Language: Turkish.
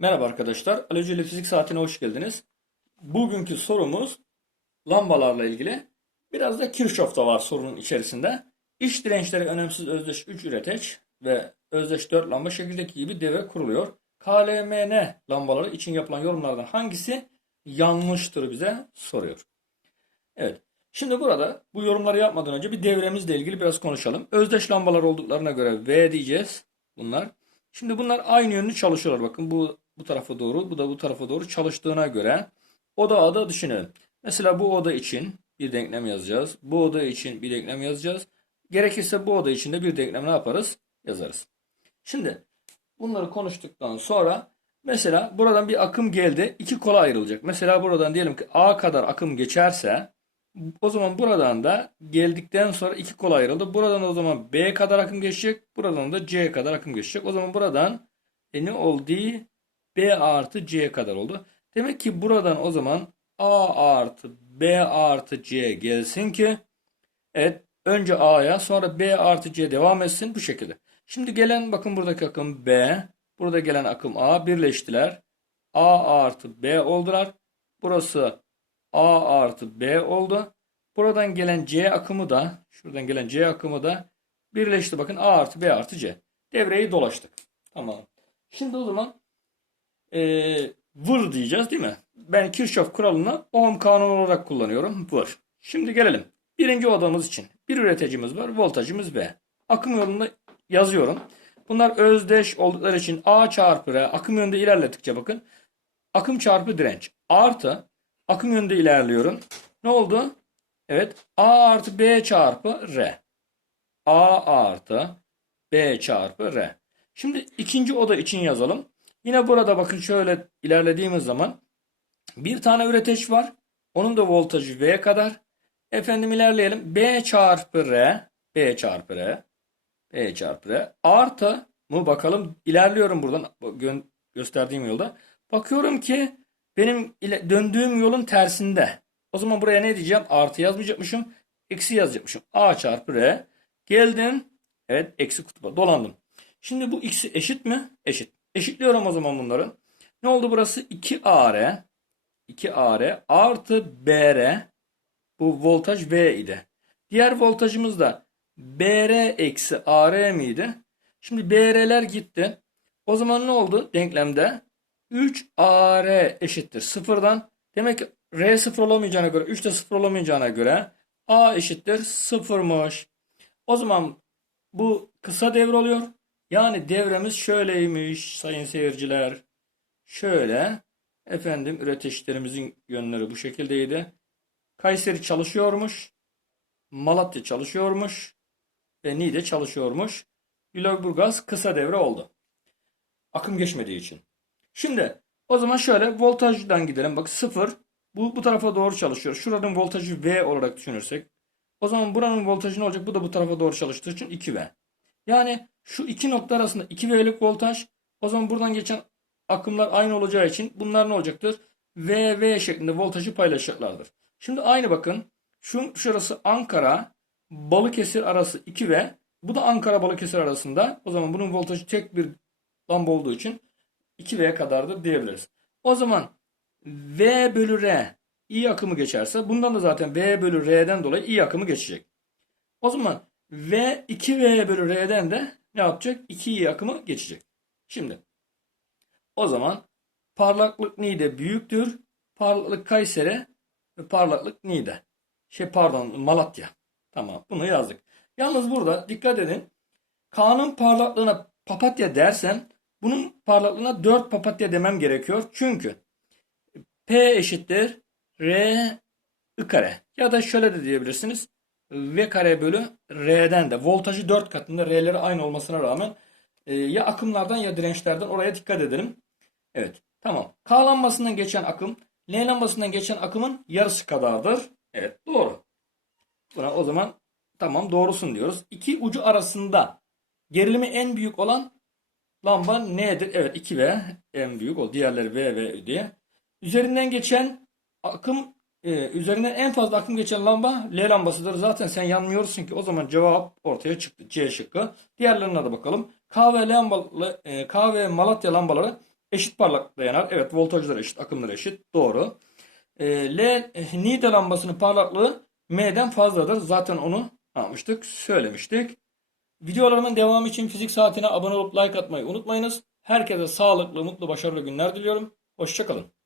Merhaba arkadaşlar. Aloca ile Fizik Saati'ne hoş geldiniz. Bugünkü sorumuz lambalarla ilgili. Biraz da Kirchhoff'ta var sorunun içerisinde. İç dirençleri önemsiz özdeş 3 üreteç ve özdeş 4 lamba şekildeki gibi devre kuruluyor. KLMN lambaları için yapılan yorumlardan hangisi yanlıştır bize soruyor. Evet. Şimdi burada bu yorumları yapmadan önce bir devremizle ilgili biraz konuşalım. Özdeş lambalar olduklarına göre V diyeceğiz. Bunlar. Şimdi bunlar aynı yönlü çalışıyorlar. Bakın bu bu tarafa doğru, bu da bu tarafa doğru çalıştığına göre oda adı düşünelim. Mesela bu oda için bir denklem yazacağız. Bu oda için bir denklem yazacağız. Gerekirse bu oda için de bir denklem ne yaparız? Yazarız. Şimdi bunları konuştuktan sonra mesela buradan bir akım geldi. iki kola ayrılacak. Mesela buradan diyelim ki A kadar akım geçerse o zaman buradan da geldikten sonra iki kola ayrıldı. Buradan o zaman B kadar akım geçecek. Buradan da C kadar akım geçecek. O zaman buradan e, ne oldu? B artı C kadar oldu. Demek ki buradan o zaman A artı B artı C gelsin ki evet önce A'ya sonra B artı C devam etsin bu şekilde. Şimdi gelen bakın buradaki akım B. Burada gelen akım A birleştiler. A artı B oldular. Burası A artı B oldu. Buradan gelen C akımı da şuradan gelen C akımı da birleşti. Bakın A artı B artı C. Devreyi dolaştık. Tamam. Şimdi o zaman eee vur diyeceğiz değil mi? Ben Kirchhoff kuralını ohm kanunu olarak kullanıyorum. Vur. Şimdi gelelim. Birinci odamız için. Bir üreticimiz var. Voltajımız B. Akım yolunda yazıyorum. Bunlar özdeş oldukları için A çarpı R akım yönünde ilerledikçe bakın. Akım çarpı direnç. Artı akım yönünde ilerliyorum. Ne oldu? Evet. A artı B çarpı R. A artı B çarpı R. Şimdi ikinci oda için yazalım. Yine burada bakın şöyle ilerlediğimiz zaman bir tane üreteç var. Onun da voltajı V kadar. Efendim ilerleyelim. B çarpı R. B çarpı R. B çarpı R. Artı mı bakalım. İlerliyorum buradan gö- gösterdiğim yolda. Bakıyorum ki benim döndüğüm yolun tersinde. O zaman buraya ne diyeceğim? Artı yazmayacakmışım. Eksi yazacakmışım. A çarpı R. Geldim. Evet eksi kutuba dolandım. Şimdi bu x'i eşit mi? Eşit. Eşitliyorum o zaman bunları. Ne oldu burası? 2AR. 2AR artı BR. Bu voltaj V idi. Diğer voltajımız da BR eksi AR miydi? Şimdi BR'ler gitti. O zaman ne oldu denklemde? 3AR eşittir sıfırdan. Demek ki R sıfır olamayacağına göre 3 de sıfır olamayacağına göre A eşittir sıfırmış. O zaman bu kısa devre oluyor. Yani devremiz şöyleymiş sayın seyirciler. Şöyle efendim üreticilerimizin yönleri bu şekildeydi. Kayseri çalışıyormuş. Malatya çalışıyormuş. Ve Niğde çalışıyormuş. Lüleburgaz kısa devre oldu. Akım geçmediği için. Şimdi o zaman şöyle voltajdan gidelim. Bak sıfır. Bu, bu tarafa doğru çalışıyor. Şuranın voltajı V olarak düşünürsek. O zaman buranın voltajı ne olacak? Bu da bu tarafa doğru çalıştığı için 2V. Yani şu iki nokta arasında 2V'lik voltaj. O zaman buradan geçen akımlar aynı olacağı için bunlar ne olacaktır? V, V şeklinde voltajı paylaşacaklardır. Şimdi aynı bakın. Şu şurası Ankara Balıkesir arası 2V. Bu da Ankara Balıkesir arasında. O zaman bunun voltajı tek bir lamba olduğu için 2V kadardır diyebiliriz. O zaman V bölü R I akımı geçerse bundan da zaten V bölü R'den dolayı I akımı geçecek. O zaman V 2V bölü R'den de ne yapacak? 2I akımı geçecek. Şimdi o zaman parlaklık Niğde büyüktür. Parlaklık Kayseri ve parlaklık Niğde. Şey pardon Malatya. Tamam bunu yazdık. Yalnız burada dikkat edin. K'nın parlaklığına papatya dersem bunun parlaklığına 4 papatya demem gerekiyor. Çünkü P eşittir R I kare. Ya da şöyle de diyebilirsiniz. V kare bölü R'den de voltajı 4 katında R'leri aynı olmasına rağmen e, ya akımlardan ya dirençlerden oraya dikkat edelim. Evet tamam. K lambasından geçen akım L lambasından geçen akımın yarısı kadardır. Evet doğru. Buna o zaman tamam doğrusun diyoruz. İki ucu arasında gerilimi en büyük olan lamba nedir? Evet 2V en büyük o. Diğerleri V V diye. Üzerinden geçen akım e, üzerinden en fazla akım geçen lamba L lambasıdır. Zaten sen yanmıyorsun ki o zaman cevap ortaya çıktı. C şıkkı. Diğerlerine de bakalım. K ve, lambalı, e, K ve Malatya lambaları eşit parlaklıkta yanar. Evet voltajları eşit, akımları eşit. Doğru. E, L e, nide lambasının parlaklığı M'den fazladır. Zaten onu ne yapmıştık? Söylemiştik. Videolarımın devamı için fizik saatine abone olup like atmayı unutmayınız. Herkese sağlıklı, mutlu, başarılı günler diliyorum. Hoşçakalın.